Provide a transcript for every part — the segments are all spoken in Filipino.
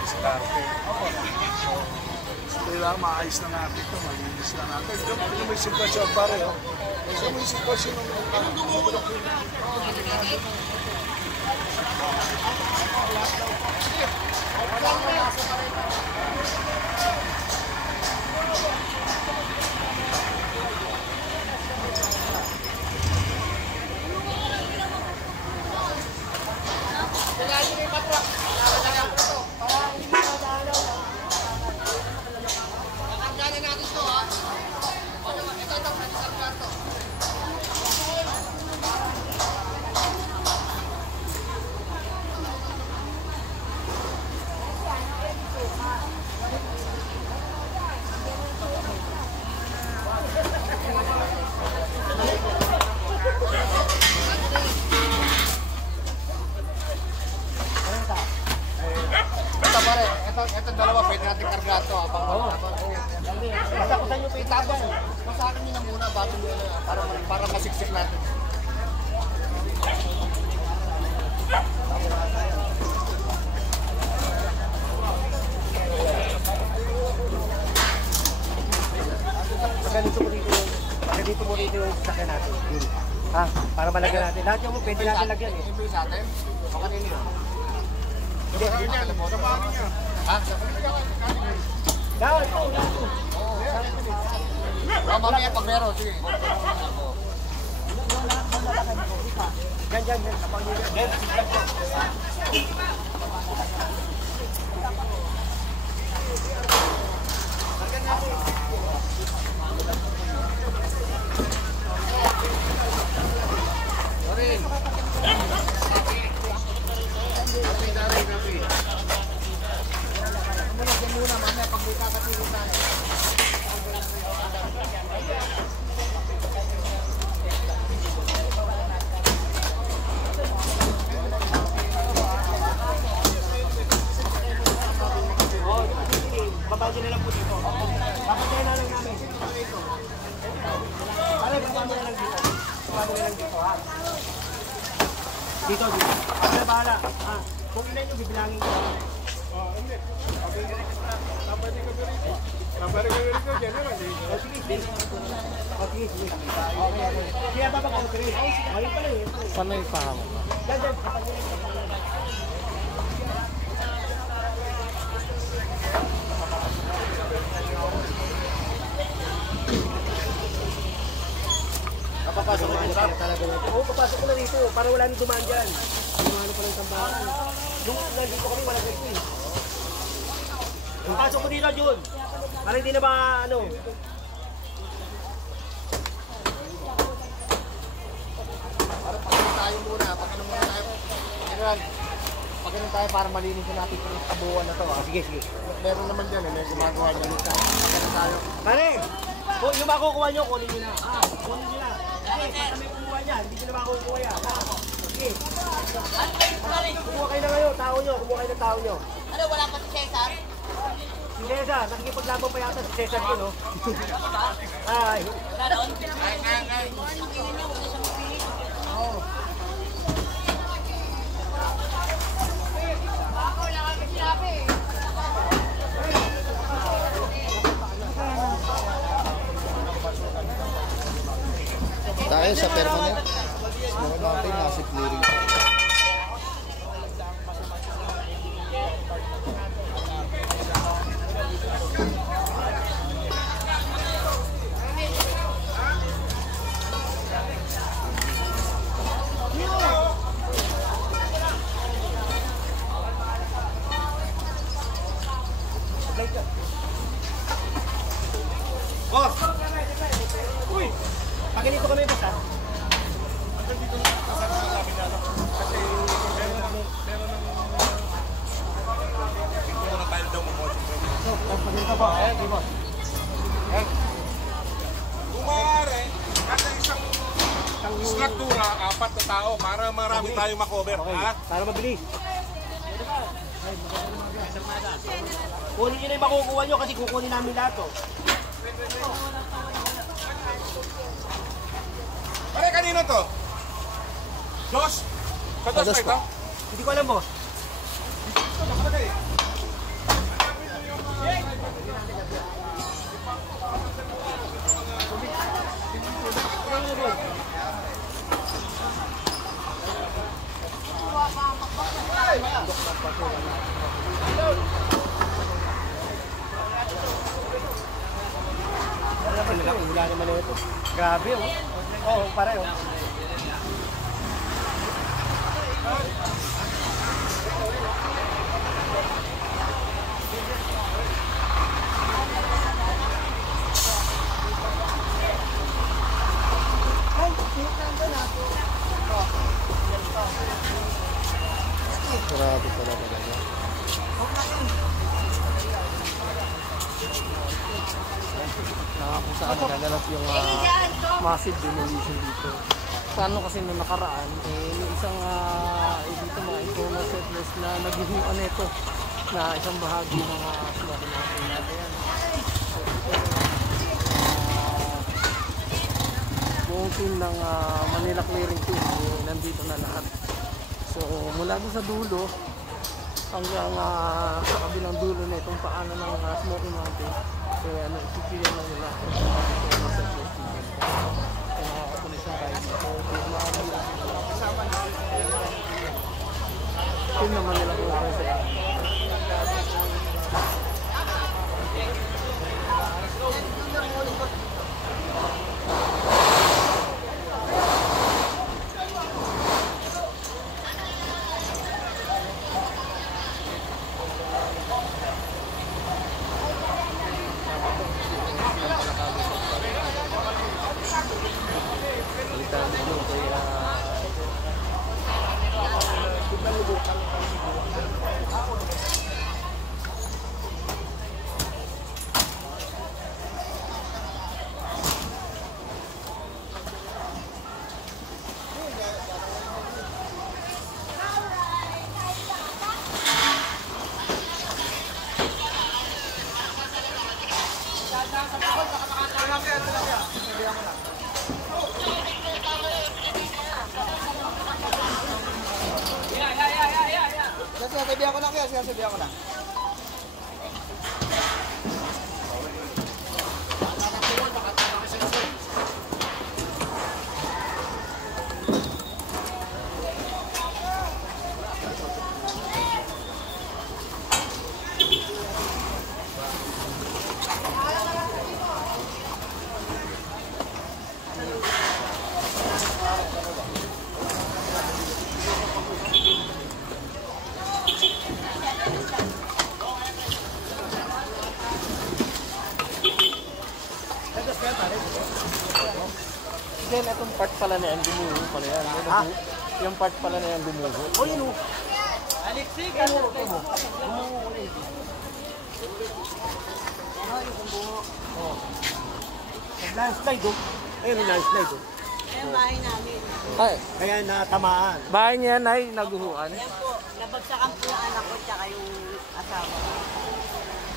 diskarte. So, kailangan maayos na natin ito, malinis na natin. Ito may sitwasyon pare, oh. So, may sitwasyon ng Ito dalawa, pwede natin karga ito. Basta kung saan nyo pa itabang. Kung sa akin nyo na muna, bago nyo na, para masiksik natin. Pagka dito mo rito yung sasakyan natin. Ha? Para malagyan natin. Lahat yung pwede natin lagyan eh. Ito yung sa atin? O kanino yun? Hindi, ganyan. Samahan niya. Ha? Dahil ito. Mamaya pag meron. Sige. Yan. Kapag nyo yan. Babagyan na lang po dito. Babagyan na lang namin. Pare, babagyan na lang dito. Babagyan na lang dito, ha? Dito. Pare, bahala. Ha? Kung ilan nyo, bibilangin ko. Hindi. Pwede ka dito. Pwede ka dito, general. Sige. Kaya babagyan ko rin. Ngayon pala yun. Saan na yung pahama? Diyan. Papasok ko na talaga dito. Oo, papasok ko na dito para wala nang dumaan dyan. Dumano pa lang tambahan. Nung nandito kami, wala dito eh. Papasok ko dito, Jun. Para hindi na ba, ano. Para pag-inom tayo muna. Pag-inom muna tayo. Pag-inom tayo para malinis na natin yung kabuuan na to. Sige. Meron naman dyan eh. May gumagawa dyan. Pag-inom tayo. Pare! Yung makukuha nyo, kunin nyo na. Kunin nyo na. Sige, basta may kumuha dyan. Hindi nyo na makukuha yan. Sige. Kumuha kayo na ngayon, tao nyo. Kumuha kayo ng tao nyo. Ano, wala pa si Cesar? Si Cesar, nakikipaglaban pa yata si Cesar ko, no? Ay. Wala doon? Ay. Ang ingin niya, wala siyang mapilit. Oo. Bako, wala kami sinabi. Tayo sa permanent. Smoke natin, nasa clearing. Boss! Uy! Pag ganito kami, boss, ha? Kumare, kada isang struktura, 4 na tao para marami tayong makover. Okay, para mabilis. Kunin nyo na yung makukuha nyo kasi kukunin namin lahat, oh. Pare, kanino to? Josh? Sa Josh ba ito? Hindi ko alam, boss. Grabe, oh. Oo, pareho. Grabe pala talaga. Kung saan nagaganap yung massive demolition dito. Paano kasi nung nakaraan, yung isang dito mga informal settlers na naghihiwa nito na isang bahagi ng smoke natin natin. Buong team ng Manila Clearing Team, nandito na lahat. So mula doon sa dulo hanggang sa kabilang dulo na itong paano ng Smoky Mountain, kaya ipipilan lang nila kung mga settlers dito. Kaya nakakapulis na tayo dito. Kasama nila team naman nila kung ano sa Sinasabihan ko lang kaya, sinasabihan ko lang. Then, itong part pala na yan, gumuho pala yan. Yung part pala na yan, gumuho. O, yun o. Alexi, gumuho. Gumuho ulit. Yung gumuho. Landslide o. Ayun, landslide o. Yung bahay namin. Ay, Kaya natamaan. bahay niya yan ay naguhuan. Yan po, nabagsakan po ang anak ko tsaka yung asawa.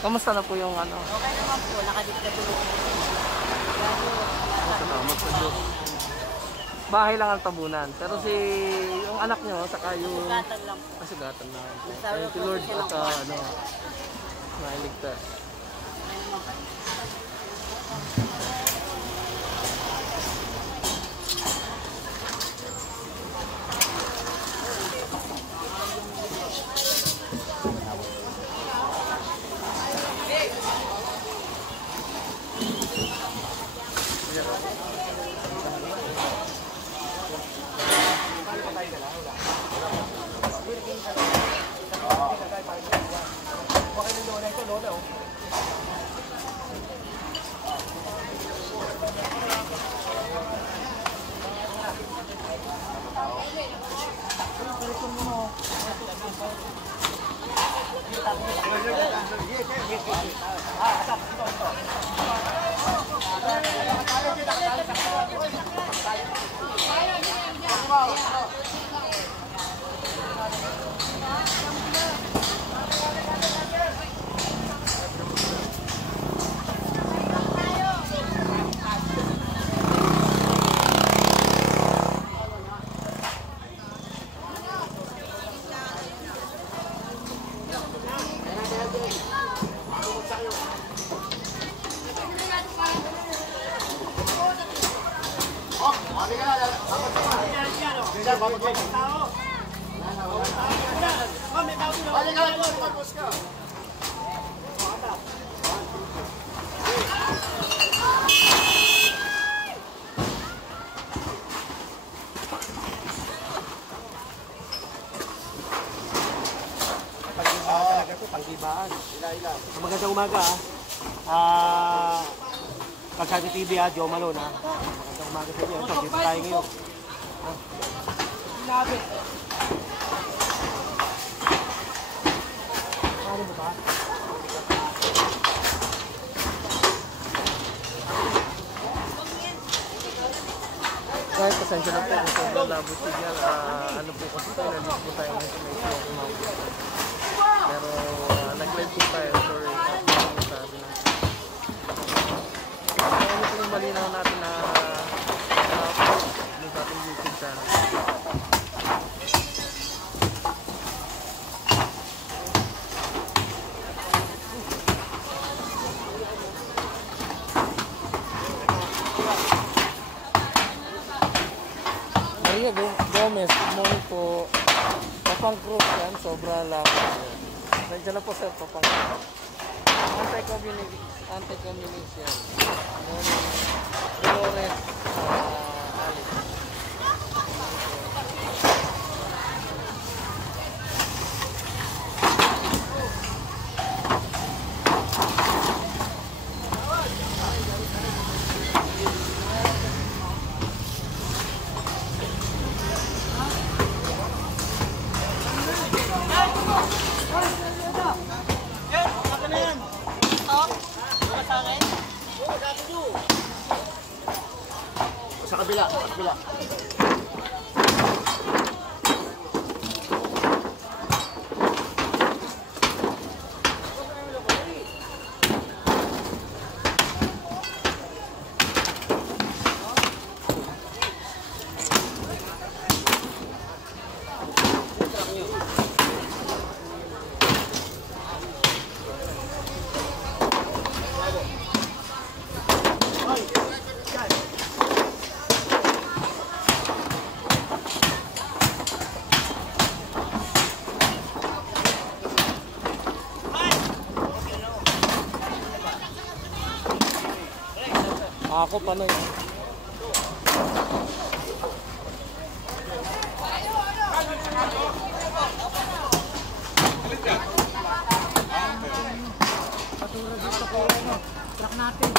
Kamusta na po yung ano? Okay naman po, nakadiktabulo po. Salamat sa Diyos. Bahay lang ang tabunan. Pero si yung anak niyo, saka yung Sugatan lang po. kasugatan na. Nasabi Thank po you Lord siya at ng kwan. mailigtas. taas. Magandang umaga Kalsada TV Joe Malone Magandang umaga sa inyo. Ito, dito tayo ngayon. Labi. Ano ba? Kahit pasensya na po kung sobrang labot signal, ano po kasi tayo, nandito po tayo ngayon sa may Smoky Mountain. Pero nag-live po tayo for sabi na. Ano po yung malinaw natin na sa ating YouTube channel. Maria Gomez, good morning po. Papang group yan, sobra labot yan. Nandiyan na po sir, papang group. Anti-communist yan. Morning. Dolores, Alex. Sa kabila, sa kabila. Ako pa nun. Truck natin.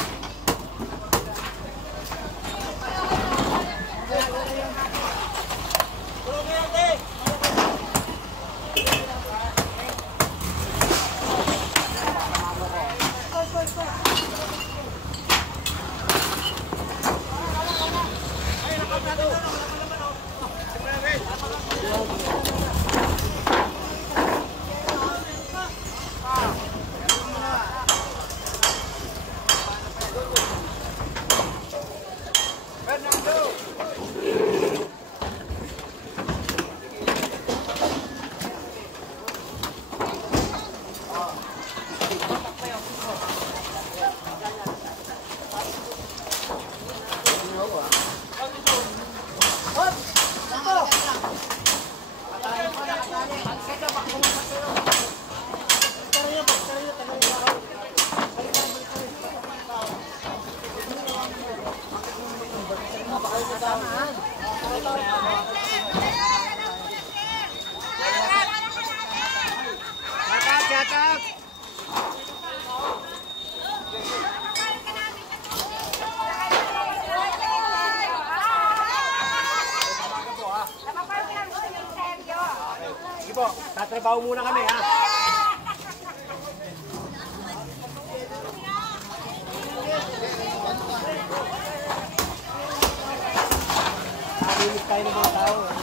Sige po, tatrabaho muna kami ha. Nalinis tayo ng mga tao.